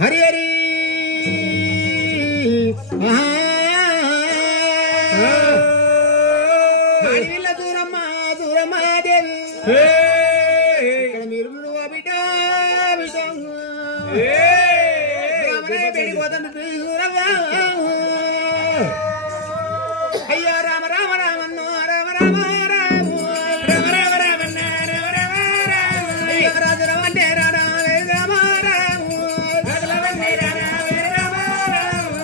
హరి హరి అడవిల దూరమ్మా దూరమ్మా దేవి ఇక్కడ మీరు బిడ్డ అయ్యో రామ రామ రామన్నో రామ రామ రామ రామ రామ రామన్న రామ రామ రామ అయ్యో రాజరామ అంటే రామ రామ రామ రాజలవన్నీ రామ రామ రామ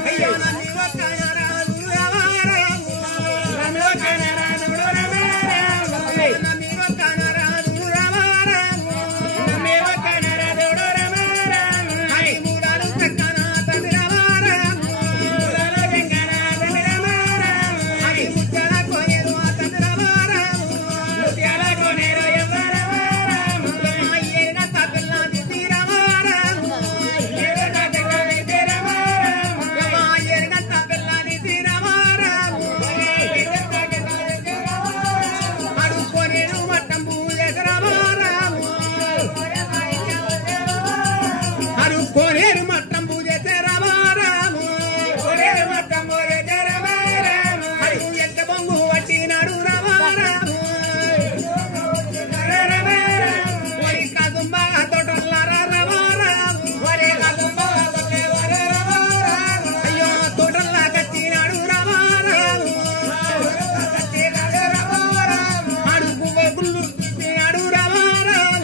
అయ్యో నన్ను ఒక్కన రామ రామ రామ నన్ను ఒక్కన రామ రామ రామ నన్ను ఒక్కన రామ రామ రామ నన్ను ఒక్కన రామ రామ రామ హై మూడాలు చక్కన తండ్రి రామ రామ మూడాలు చక్కన తండ్రి రామ రామ హై ముత్యాల కోనేరు తండ్రి రామ రామ ముత్యాల కోనేరు రామ రామ అయ్యేన తపిల్లాది రామ రామ అయ్యేన తపిల్లాది రామ రామ అయ్యేన తపిల్లాది రామ రామ అడు కోనేరు మట్టం పూజ రామ రామ అడు కోనేరు మట్టం పూజ రామ రామ కోనేరు మట్టం పూజ రామ రామ అడు ఎంత బొంగు వట్టినాడు రామ రామ రామ వరి కదుంబ తోటల్లారా రామ రామ వరి కదుంబ రామ రామ అయ్యో తోటల్లా కట్టినాడు రామ రామ కట్టినాడు రామ రామ అడు పువ్వ గుళ్ళు తిన్నాడు రామ రామ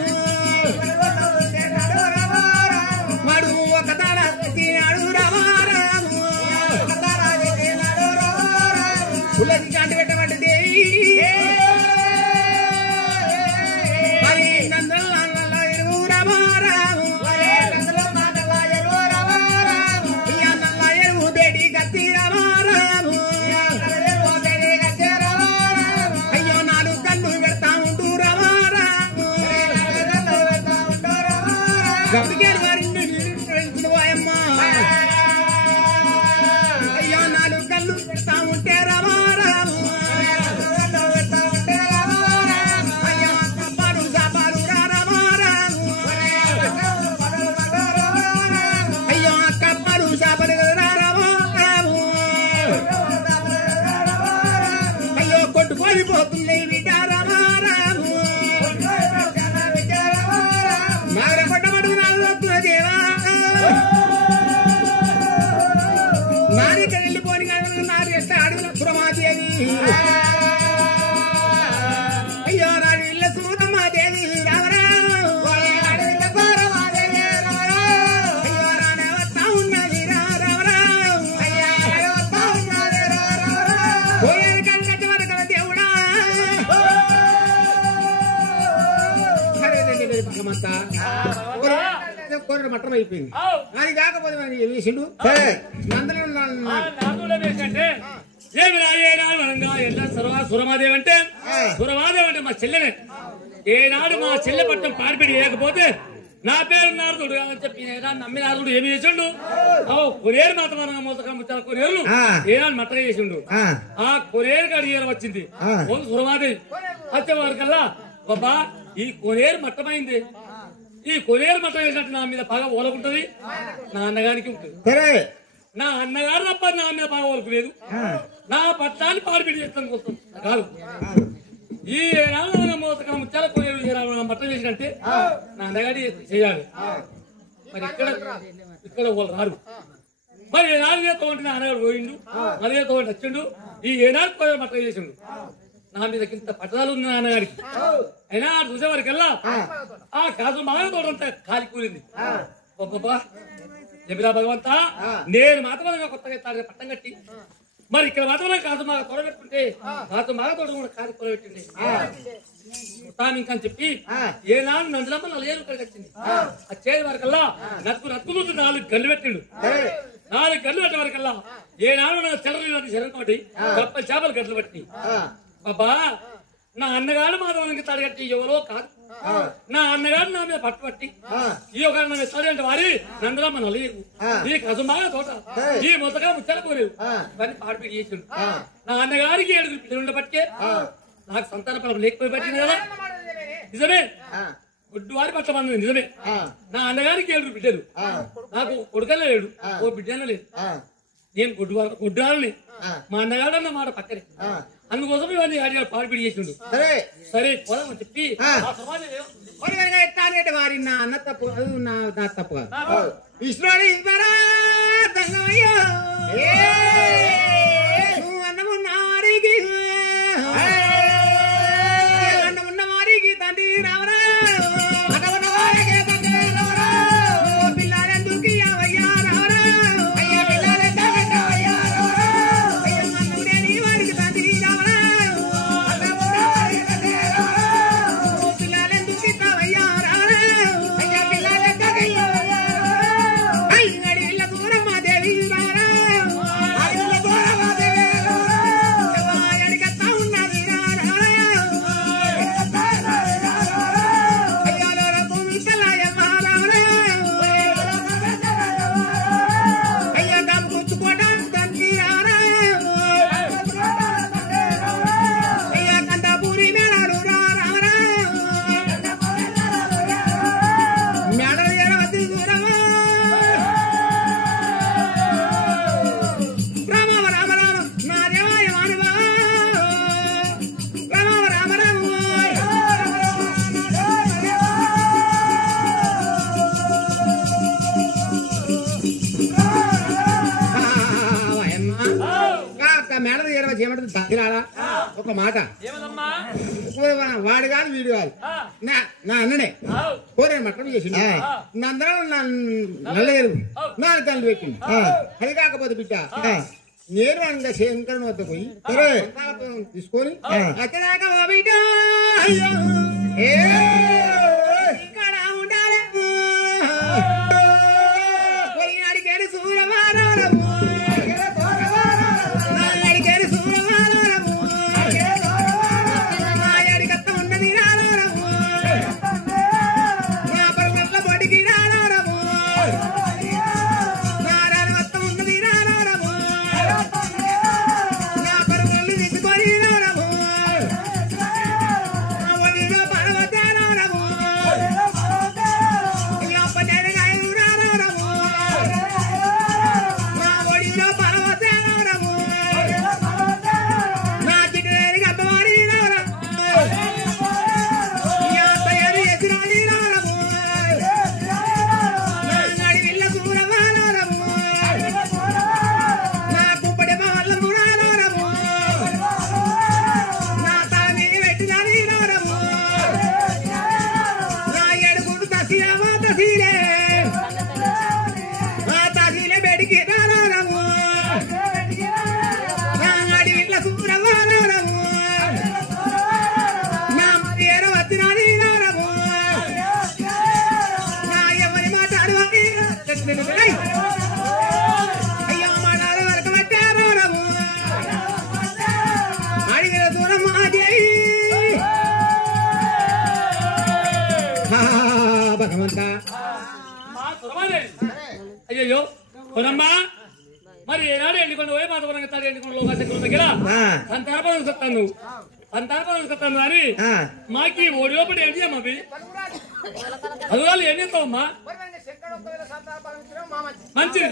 మడు ఒక తల తిన్నాడు రామ రామ పుల్లకి చాటి పెట్టబడి దేవి మరి నందల ఎరువు రామ రామ ఇయ్య నల్ల ఎరువు బేడి గత్తి రామ రామ అయ్యో నాలుగు కళ్ళు పెడతా ఉంటూ రామ రామ గబ్బికేరు వారిని అమ్మ అయ్యో నాలుగు కళ్ళు పెడతా ఉంటే రామ రామ అయ్యో కప్పాలు చాపాలు రామ రామ అయ్యో కప్పాలు చాపలు రామ రామ అయ్యో కొట్టుకొని పోతుంది బిడ్డ రామ రామ మాగడ కొట్టబడు నాలుగు దేవా నారిక వెళ్ళిపోని నారు ఎట్లా అడుగుల సురమాదేవి అయ్యో నాడు ఇళ్ళ సూరమాదేవి రామరావు అయ్యో రానే వస్తా ఉన్నది రామరావు పోయేది కంకటి వరకల దేవుడా భగమంతా కోరిన మట్టం అయిపోయింది అది కాకపోతే మనకి వేసిండు సురమాదేవి అంటే సురమాదేవి అంటే మా చెల్లెనే ఏనాడు మా చెల్లె పట్టం పాడిపెట్టి వేయకపోతే నా పేరు నారదుడు అని చెప్పి నమ్మి నారదుడు ఏమి చేసిండు కొనేరు మాత్రం మోసక ముచ్చాల కొనేరు ఏనాడు మట్టగా చేసిండు ఆ కొనేరు అడిగేరు వచ్చింది సురమాదేవి వచ్చే వారికల్లా బాబా ఈ కొనేరు మట్టమైంది ఈ కొనేరు మట్టం వేసినట్టు నా మీద బాగా ఓలకుంటది నా అన్నగారికి ఉంటుంది నా అన్నగారు తప్ప నా మీద బాగా ఓలకలేదు నా పట్టాన్ని పాడిపెట్టి చేస్తాను కోసం కాదు ఈ మోసక ముచ్చాల కొనేరు మట్టం చేసినట్టే నా అన్నగారి చేయాలి మరి ఇక్కడ వాళ్ళు రారు మరి ఏనాడు తోటి నా అన్నగారు పోయిండు మరి తోటి వచ్చిండు ఈ ఏనాడు కొనేరు మట్టం చేసిండు నా మీద ఇంత పట్టదాలు ఉంది నాన్నగారికి అయినా చూసేవారికల్లా ఆ కాదు బాగా తోడంతా కాలి కూలింది ఒబ్బా ఎమిరా భగవంతా నేను మాత్రమే కొత్తగా పట్టం కట్టి మరి ఇక్కడ మాత్రమే కాదు బాగా తోడబెట్టుకుంటే కాదు బాగా తోట కూడా కాలి కూలబెట్టింది ఇంకా అని చెప్పి ఏనాడు నందులమ్మ 4 ఏళ్ళు ఇక్కడికి వచ్చింది వచ్చేది వరకల్లా నక్కు నుంచి 4 గల్లు పెట్టిండు 4 గల్లు పెట్టే వరకల్లా ఏనాడు నా చెల్లెలు శరంతోటి కప్ప చేపలు గడ్డలు పట్టి బాబా నా అన్నగారు మాధవానికి తడగట్టి ఎవరో కాదు నా అన్నగారు నా మీద పట్టుబట్టి ఈ ఒక అంటే వారి నందరమ్మ నలియకు ఈ కసుమాగా తోట ఈ మొత్తగా ముచ్చలపోలేదు ఇవన్నీ పాడిపెట్టి చేసిండు నా అన్నగారికి 7 పిల్లలు ఉండబట్టే నాకు సంతాన ఫలం లేకపోయి పట్టింది కదా నిజమే గుడ్డువారి పట్ల మంది నిజమే. నా అన్నగారికి 7 బిడ్డలు, నాకు కొడుకనే లేడు, ఓ బిడ్డనే లేదు. నేను గుడ్డువారిని, మా అన్నగారు మాట పక్కనే. అందుకోసం ఇవన్నీ అడిగాడు, పాడిపిడి చేసిండు. సరే పోదామని చెప్పి వారి నా అన్న తప్పు నా తప్పు విష్ణుడు ఇవ్వరా దంగమయ్యో అన్నమున్న వారికి అన్నమున్న వారికి తండ్రి రావరా పిల్లలెందుకు అవయ్యా రావరా వారికి తండ్రి రావరా పిల్లలెందుకు అవయ్యా రావరా అడిగిల్ల దూరం మా దేవి రావరా అడిగత్తా ఉన్నది అయ్యా డబ్బు కూర్చుకోవడానికి తండ్రి రావరా అయ్యా కందాపూరి మేళాలు రావరా మేడలు ఎడవద్దు దూరమా రామ రామ రామ నా దేవాయ మానవా రామ రామ రామ మేడలు ఎడవ చేయమంటే దగ్గరాలా ఒక మాట ఏమదమ్మా వాడు కాదు వీడు కాదు నా అన్ననే కోరేను మట్టం చేసిండు నందరం నల్లగరు నా తల్లి పెట్టింది అది కాకపోతే బిడ్డ నేను అనగా శంకరుని వద్ద పోయి తీసుకొని అచ్చదాకా ఓ బిడ్డ ఇక్కడ ఉండాలి పోయినాడికేడు సూర్యవారము నాడికేడు సూర్యవారము నాయడికత్త ఉన్నది రారము నా పరమల్ల బడికి రారము నారాయణవత్త ఉన్నది రారము నా పరమల్లు తీసుకొని రారము నా ఒడిలో పర్వతే రారము ఇలా పన్నెండు రారము నా ఒడిలో పర్వతే రారము నా చిట్టేరి గబ్బవారి రారము యా తయారు ఎదురాలి రారము నా నడివిల్ల సూరవారము నా కుప్పడి బాలము రారము నా తాని వెట్టినది రారము నా ఎడుగుడు తసిలమా తసిలే నా తసిలే బెడికి రారము నా నడివిల్ల సూరవారము నా మరియర వచ్చినది రారము నా ఎవరి మాట్లాడువని అయ్యో మాట్లాడు వరకు వచ్చారము అడిగిన దూరం మాదేవి భగవంతా మా సురమాదేవి అయ్యో కొనమ్మా మరి ఏనాడు ఎండుకొని పోయి మాత పరంగా తాడు ఎండుకొని లోకాశంకరం దగ్గర సంతానపదం చెప్తాను సంతానపదం అని మాకి ఓడిలోపడి ఏంటి అమ్మా అవి అదురాలు ఏం చేస్తావమ్మా మంచిది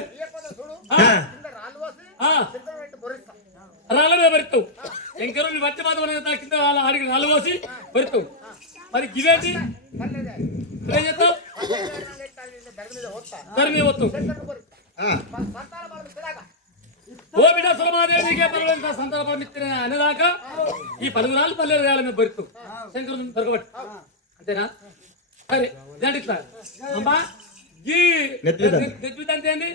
రాళ్ళ మీద పెడతావు శంకరుని బట్టి మాత పరంగా కింద వాళ్ళ ఆడికి రాళ్ళు పోసి పెడతావు మరి గివేంటి ఏం చేస్తావు దాని మీద వస్తావు ఓ బిడ్డ సురమాదేవికే పర్వాలేదు సంతాన పరమిత్ర అనేదాకా ఈ 10 నాళ్ళు పల్లెలు వేయాలి మేము బరుతూ శంకరుని దొరకబట్టి అంతేనా సరే దాంట్లో ఇట్లా అమ్మా ఈ నెత్తి అంతే అండి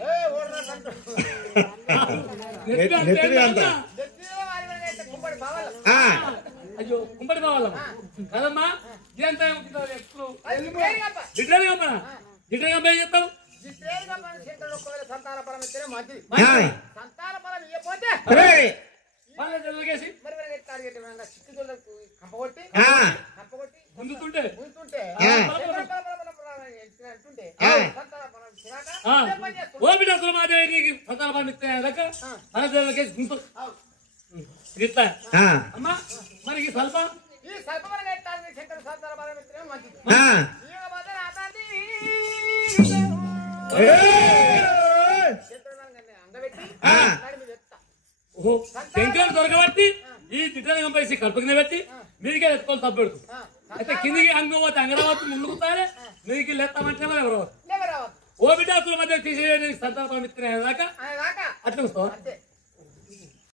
అయ్యో కుంపడి బావాలమ్మా కదమ్మా ఇదంతా ఎప్పుడు గిడ్డని అమ్మా గిడ్డని అమ్మాయి చెప్తావు సంతాన పరం ఇస్తేనే మంచిది సంతాన పరం ఇవ్వకపోతే కప్పగొట్టి గుంజుతుంటే ఓ బిడ్డ సురమాదేవికి సంతాన పరం ఇస్తే గుంటు ఇట్లా అమ్మా మరి ఈ స్వల్పం ఈ సంతాన పరం ఇస్తేనే మంచిది ఓహో శంకరుడు దొరకబట్టి ఈ తిట్టని కంపేసి కడుపు కింద పెట్టి మీదికే ఎత్తుకొని తప్పెడుతు అయితే కిందికి అంగపోతే అంగరావద్దు ముందుకు తారే మీదికి లేస్తామంటే ఎవరు ఓ బిడ్డ మధ్య తీసేయడానికి సంతానం ఇస్తున్నా దాకా అట్లా వస్తావా